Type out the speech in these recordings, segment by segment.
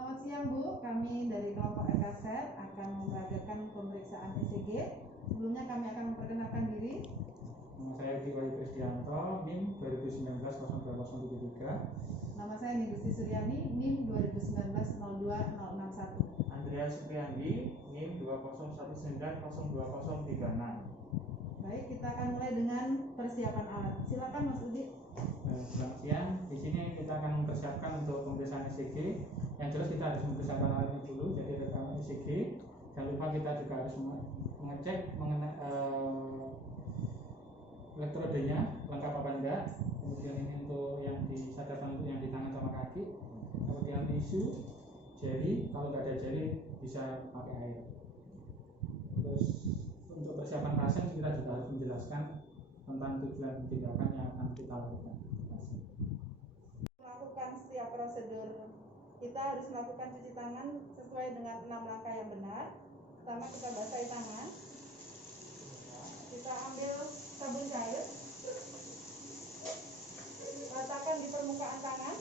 Selamat siang Bu, kami dari kelompok RKZ akan mengadakan pemeriksaan ECG. Sebelumnya kami akan memperkenalkan diri. Nama saya Yudi Wahyu Kristianto, NIM 2019-02073. Nama saya Nigusti Suryani, NIM 2019-02061. Andreas Supriyandi, NIM 2019-02036. Baik, kita akan mulai dengan persiapan alat. Silakan Mas Udi. Selamat siang. Di sini kita akan mempersiapkan untuk pemeriksaan ECG. Yang jelas kita harus mempersiapkan alatnya dulu, jadi rekaman ECG. Jangan lupa kita juga harus mengecek mengenai elektrodenya lengkap apa enggak. Kemudian ini untuk yang disadarkan untuk yang di tangan sama kaki. Kemudian tisu, jeli. Kalau nggak ada jeli bisa pakai air. Terus untuk persiapan pasien kita juga harus menjelaskan tentang tujuan tindakan yang akan kita lakukan. Melakukan setiap prosedur, kita harus melakukan cuci tangan sesuai dengan 6 langkah yang benar. Pertama kita basahi tangan, kita ambil sabun cair, letakkan di permukaan tangan,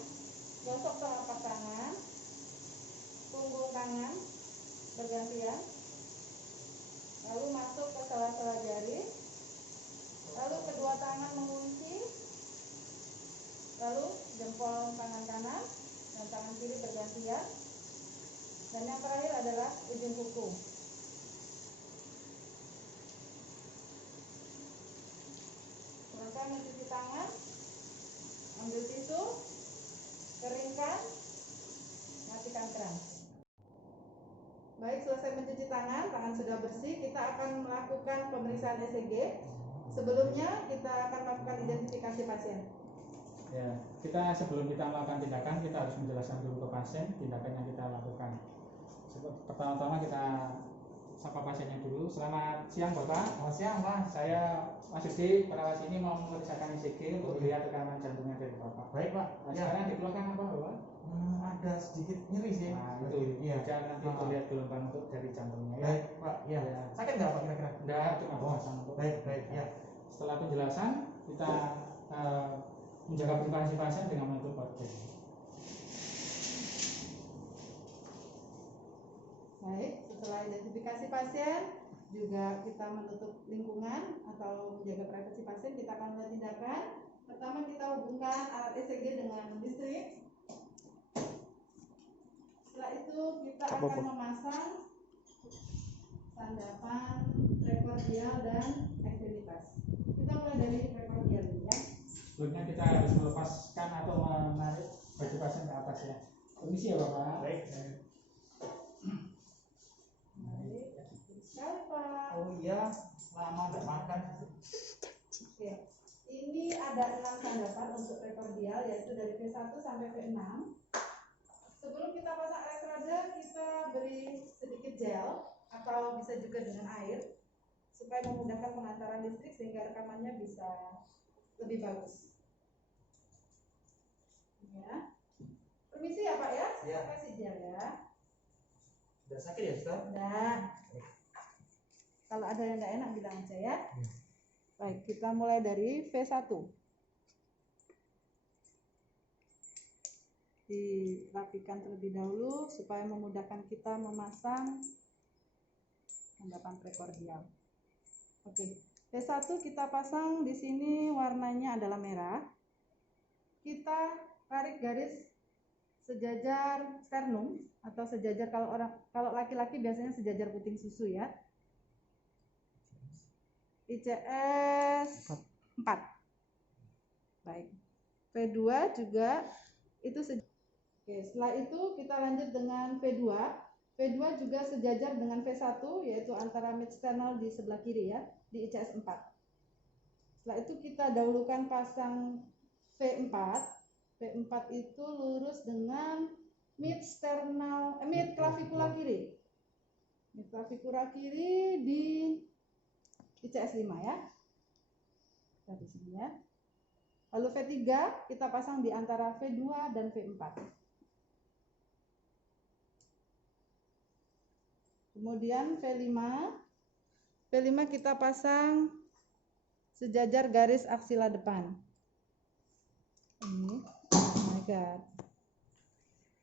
gosok telapak tangan, punggung tangan bergantian, lalu masuk ke sela-sela jari, lalu kedua tangan mengunci, lalu jempol tangan kanan dan tangan kiri bergantian, dan yang terakhir adalah ujung kuku. Selesai mencuci tangan, ambil tisu, keringkan, matikan keran. Baik, selesai mencuci tangan, tangan sudah bersih, kita akan melakukan pemeriksaan ECG. Sebelumnya kita akan melakukan identifikasi pasien. Ya, sebelum kita melakukan tindakan kita harus menjelaskan dulu ke pasien tindakan yang kita lakukan. Pertama-tama kita sapa pasiennya dulu. Selamat siang Bapak. Selamat siang Mas. Saya Mas Yudi, perawat ini mau memeriksakan ECG untuk melihat rekaman jantungnya dari Bapak. Baik Pak. Nah, sekarang dikeluarkan apa Bapak? Ada sedikit nyeri sih. Nah itu, iya. Jangan nanti lihat gelombang untuk dari jantungnya ya. Baik Pak. Iya. Ya. Sakit nggak Pak kira-kira? Enggak, cuma pasang. Baik ya. Setelah penjelasan kita menjaga privasi pasien dengan menutup korden. Baik, setelah identifikasi pasien, juga kita menutup lingkungan atau menjaga privasi pasien, kita akan mulai tindakan. Pertama kita hubungkan alat ECG dengan listrik. Setelah itu kita akan memasang sandapan prekordial dan ekstremitas. Kita mulai dari prekordial dulu ya. Sebelumnya kita harus melepaskan atau menarik baju pasien ke atas ya. Permisi ya Bapak. Baik. Baik, sekali Pak. Oh iya, lama nggak makan. Oke, ini ada 6 sandapan untuk prekordial, yaitu dari V1 sampai V6. Sebelum kita pasang elektroda, kita beri sedikit gel atau bisa juga dengan air supaya memudahkan pengantaran listrik sehingga rekamannya bisa lebih bagus. Ya. Permisi ya Pak ya, saya kasih gel ya. Udah sakit ya Ustaz? Udah. Kalau ada yang nggak enak bilang aja ya. Baik, kita mulai dari V1. Dirapikan terlebih dahulu supaya memudahkan kita memasang sandapan prekordial. Oke, V1 kita pasang di sini warnanya adalah merah. Kita tarik garis sejajar sternum atau sejajar, kalau laki-laki biasanya sejajar puting susu ya. ICS 4. Baik. V2 juga itu Oke, setelah itu kita lanjut dengan V2. V2 juga sejajar dengan V1, yaitu antara mid sternal di sebelah kiri ya, di ICS 4. Setelah itu kita dahulukan pasang V4. V4 itu lurus dengan mid clavicula kiri. Mid clavicula kiri di ICS 5 ya. Di sini ya. Lalu V3 kita pasang di antara V2 dan V4. Kemudian V5 kita pasang sejajar garis aksila depan. Ini, oh my god.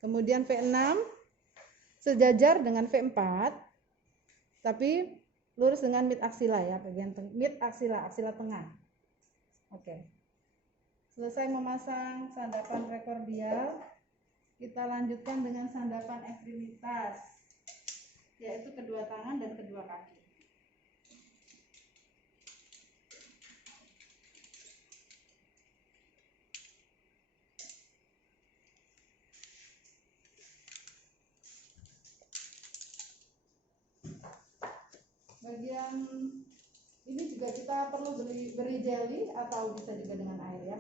Kemudian V6 sejajar dengan V4, tapi lurus dengan mid aksila ya, bagian mid aksila tengah. Oke. Selesai memasang sandapan rekordial, kita lanjutkan dengan sandapan ekstremitas, yaitu kedua tangan dan kedua kaki. Bagian ini juga kita perlu beri jelly atau bisa juga dengan air ya.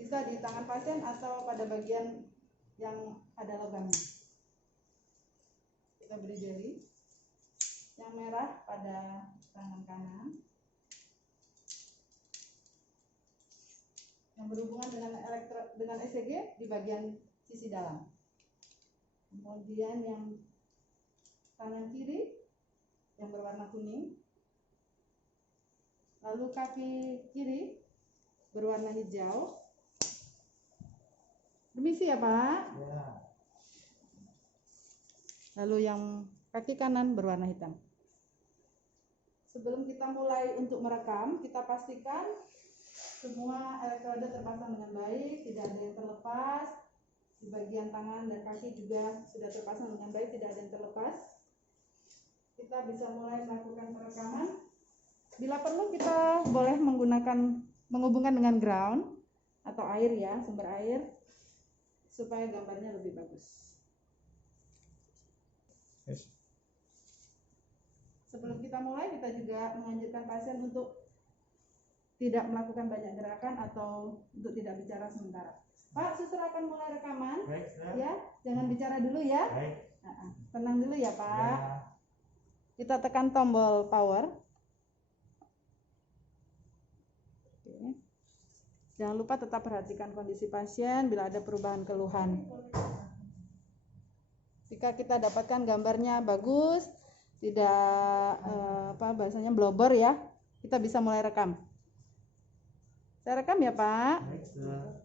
Bisa di tangan pasien atau pada bagian yang ada logamnya. Kita beri jelly. Yang merah pada tangan kanan. Yang berhubungan dengan ECG di bagian sisi dalam. Kemudian yang tangan kiri yang berwarna kuning, lalu kaki kiri berwarna hijau. Permisi ya Pak. Ya. Lalu yang kaki kanan berwarna hitam. Sebelum kita mulai untuk merekam, kita pastikan semua elektroda terpasang dengan baik, tidak ada yang terlepas. Di bagian tangan dan kaki juga sudah terpasang dengan baik, tidak ada yang terlepas. Kita bisa mulai melakukan perekaman. Bila perlu kita boleh menghubungkan dengan ground atau air ya, sumber air, supaya gambarnya lebih bagus. Yes. Sebelum kita mulai, kita juga menganjurkan pasien untuk tidak melakukan banyak gerakan atau untuk tidak bicara sementara. Pak, suster akan mulai rekaman. Baik, Ustaz. Ya, jangan bicara dulu ya. Baik. Tenang dulu ya Pak. Ya. Kita tekan tombol power. Oke. Jangan lupa tetap perhatikan kondisi pasien bila ada perubahan keluhan. Jika kita dapatkan gambarnya bagus, tidak bahasanya blobber ya, kita bisa mulai rekam. Saya rekam ya Pak. Baik, Ustaz.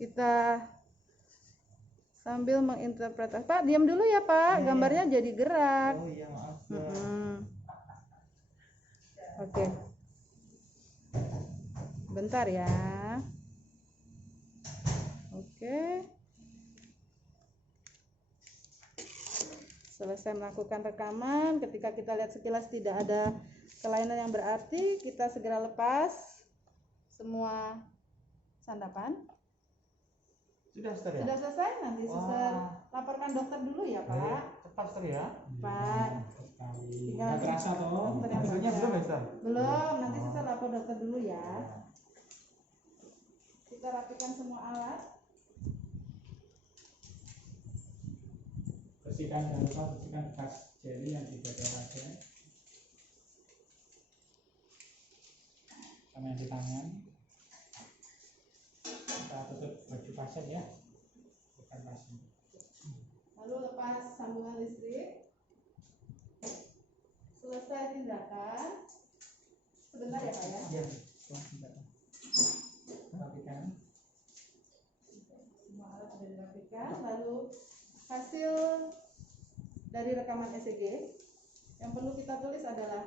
Kita sambil menginterpretasi. Pak, diam dulu ya Pak, gambarnya jadi gerak. Oh iya, maaf. Ustaz. Oke. Bentar ya. Oke. Selesai melakukan rekaman, ketika kita lihat sekilas tidak ada kelainan yang berarti, kita segera lepas semua sandapan. Sudah, Ustaz ya? Sudah selesai, nanti Wah. suster laporkan dokter dulu ya Pak. Baik. Cepat, Ustaz ya? Pak. Nggak terasa toh. Dokter yang Hasilnya baca. belum ya, Ustaz? Belum, nanti suster lapor dokter dulu ya. Kita rapikan semua alat. Bersihkan, jangan lupa bersihkan bekas jeli yang di dada pasien sama yang di tangan. Kita tutup baju pasien ya, bukan pasien. Lalu lepas sambungan listrik. Selesai tindakan. Sebentar ya Pak ya. Iya. Rapikan. Semua alat sudah dirapikan. Lalu hasil dari rekaman ECG yang perlu kita tulis adalah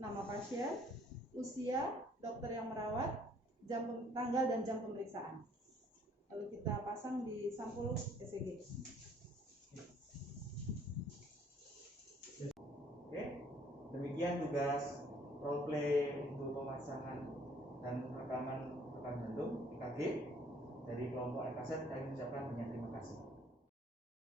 nama pasien, usia, dokter yang merawat, tanggal dan jam pemeriksaan. Lalu kita pasang di sampul ECG. Oke. Demikian tugas role play untuk pemasangan dan rekaman rekam jantung EKG dari kelompok Ekaset. Kami ucapkan banyak terima kasih.